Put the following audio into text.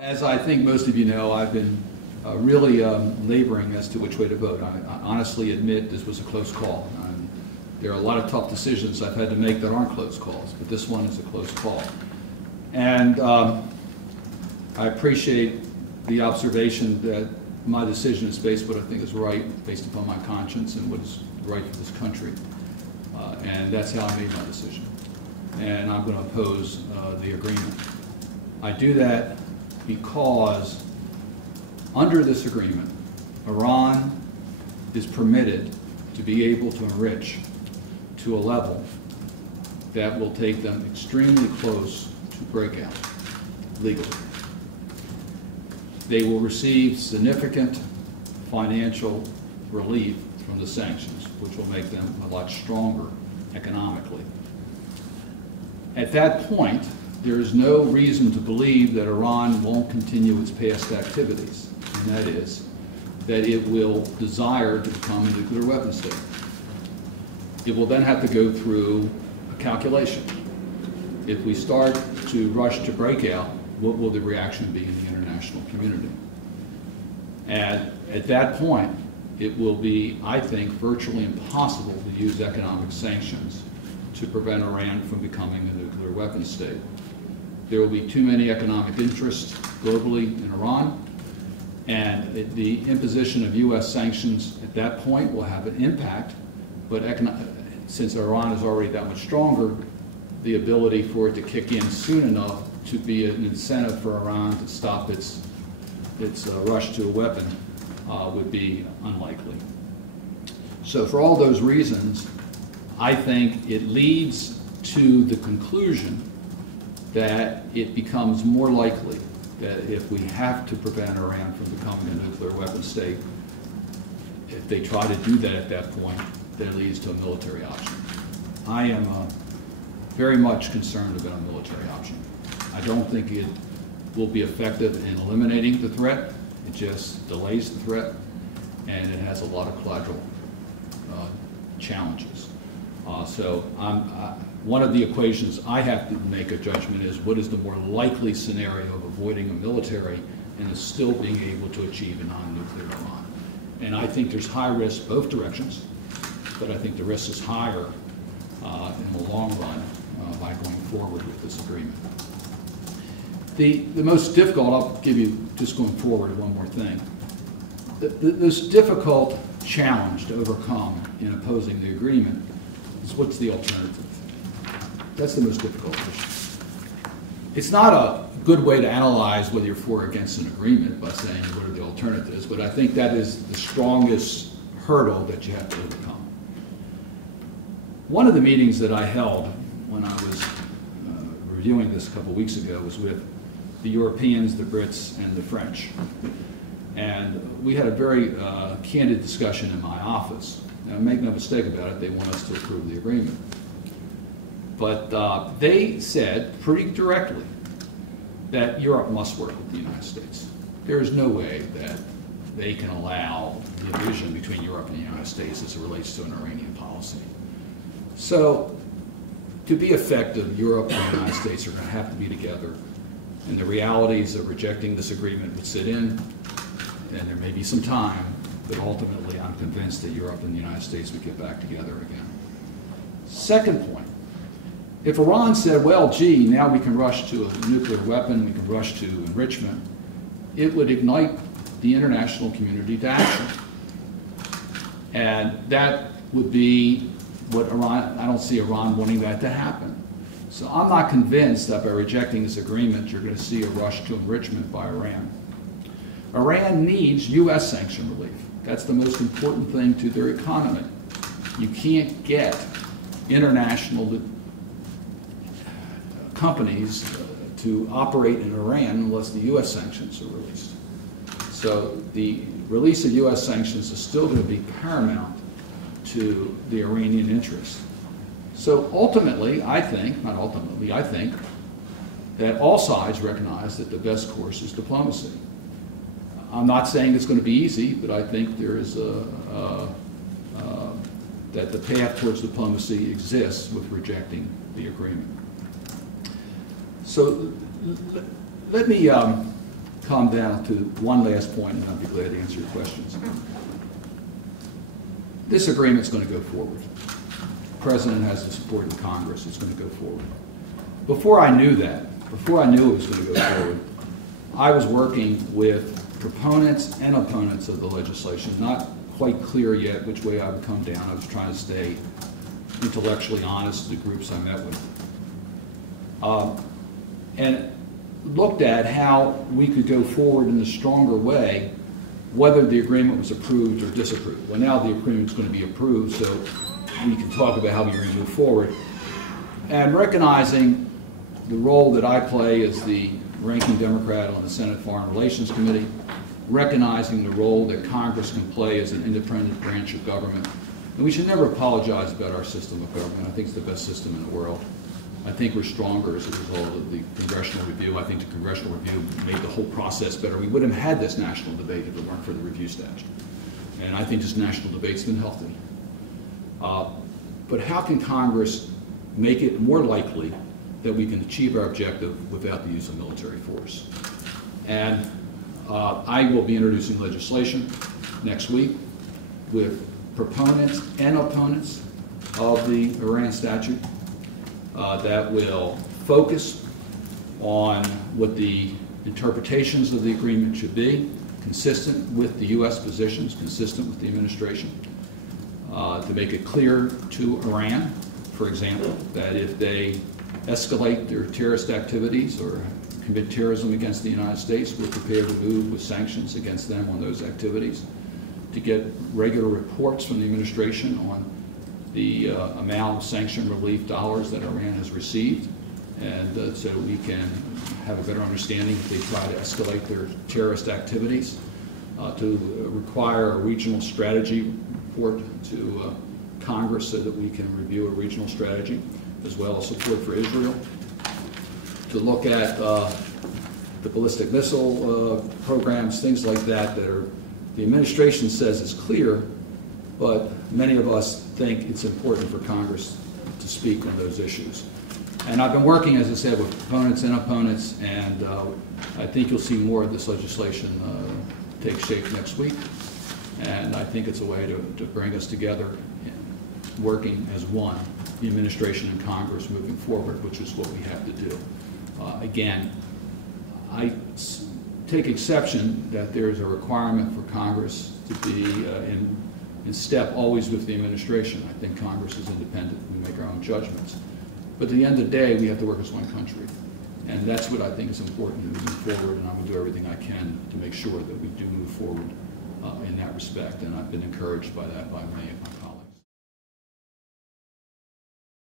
As I think most of you know, I've been really laboring as to which way to vote. I honestly admit this was a close call. There are a lot of tough decisions I've had to make that aren't close calls, but this one is a close call. And I appreciate the observation that my decision is based on what I think is right, based upon my conscience and what is right for this country. And that's how I made my decision. And I'm going to oppose the agreement. I do that because under this agreement, Iran is permitted to be able to enrich to a level that will take them extremely close to breakout legally. They will receive significant financial relief from the sanctions, which will make them a lot stronger economically. At that point, there is no reason to believe that Iran won't continue its past activities, and that is that it will desire to become a nuclear weapon state. It will then have to go through a calculation. If we start to rush to breakout, what will the reaction be in the international community? And at that point, it will be, I think, virtually impossible to use economic sanctions to prevent Iran from becoming a nuclear weapon state. There will be too many economic interests globally in Iran, and the imposition of U.S. sanctions at that point will have an impact, but since Iran is already that much stronger, the ability for it to kick in soon enough to be an incentive for Iran to stop its rush to a weapon would be unlikely. So for all those reasons, I think it leads to the conclusion that it becomes more likely that if we have to prevent Iran from becoming a nuclear weapon state, if they try to do that at that point, then it leads to a military option. I am very much concerned about a military option. I don't think it will be effective in eliminating the threat. It just delays the threat, and it has a lot of collateral challenges. So one of the equations I have to make a judgment is what is the more likely scenario of avoiding a military and still being able to achieve a non-nuclear Iran. And I think there's high risk both directions, but I think the risk is higher in the long run by going forward with this agreement. The most difficult, I'll give you, just going forward, one more thing. This difficult challenge to overcome in opposing the agreement is what's the alternative? That's the most difficult issue. It's not a good way to analyze whether you're for or against an agreement by saying what are the alternatives, but I think that is the strongest hurdle that you have to overcome. One of the meetings that I held when I was reviewing this a couple weeks ago was with the Europeans, the Brits, and the French. And we had a very candid discussion in my office. Now, make no mistake about it, they want us to approve the agreement. But they said pretty directly that Europe must work with the United States. There is no way that they can allow the division between Europe and the United States as it relates to an Iranian policy. So, to be effective, Europe and the United States are going to have to be together, and the realities of rejecting this agreement would sit in, and there may be some time, but ultimately I'm convinced that Europe and the United States would get back together again. Second point, if Iran said, well, gee, now we can rush to a nuclear weapon, we can rush to enrichment, it would ignite the international community to action. And that would be what Iran, I don't see Iran wanting that to happen. So I'm not convinced that by rejecting this agreement, you're going to see a rush to enrichment by Iran. Iran needs U.S. sanction relief. That's the most important thing to their economy. You can't get international companies to operate in Iran unless the U.S. sanctions are released. So the release of U.S. sanctions is still going to be paramount to the Iranian interest. So ultimately, I think, not ultimately, I think that all sides recognize that the best course is diplomacy. I'm not saying it's going to be easy, but I think there is that the path towards diplomacy exists with rejecting the agreement. So let me come down to one last point, and I'll be glad to answer your questions. This agreement's going to go forward. The President has the support of Congress. It's going to go forward. Before I knew that, before I knew it was going to go forward, I was working with proponents and opponents of the legislation, not quite clear yet which way I would come down. I was trying to stay intellectually honest to the groups I met with. And looked at how we could go forward in a stronger way, whether the agreement was approved or disapproved. Well, now the agreement's going to be approved, so we can talk about how we're going to move forward. And recognizing the role that I play as the ranking Democrat on the Senate Foreign Relations Committee, recognizing the role that Congress can play as an independent branch of government. And we should never apologize about our system of government. I think it's the best system in the world. I think we're stronger as a result of the congressional review. I think the congressional review made the whole process better. We wouldn't have had this national debate if it weren't for the review statute. And I think this national debate's been healthy. But how can Congress make it more likely that we can achieve our objective without the use of military force? And I will be introducing legislation next week with proponents and opponents of the Iran statute that will focus on what the interpretations of the agreement should be, consistent with the U.S. positions, consistent with the administration, to make it clear to Iran, for example, that if they escalate their terrorist activities or commit terrorism against the United States, we're prepared to move with sanctions against them on those activities, to get regular reports from the administration on the amount of sanction relief dollars that Iran has received, and so we can have a better understanding if they try to escalate their terrorist activities, to require a regional strategy report to Congress so that we can review a regional strategy, as well as support for Israel, to look at the ballistic missile programs, things like that that are, the administration says is clear, but many of us think it's important for Congress to speak on those issues. And I've been working, as I said, with proponents and opponents, and I think you'll see more of this legislation take shape next week. And I think it's a way to bring us together, working as one, the administration and Congress moving forward, which is what we have to do. Again, I take exception that there's a requirement for Congress to be in step always with the administration. I think Congress is independent. We make our own judgments. But at the end of the day, we have to work as one country. And that's what I think is important moving forward, and I'm going to do everything I can to make sure that we do move forward in that respect. And I've been encouraged by that by many of my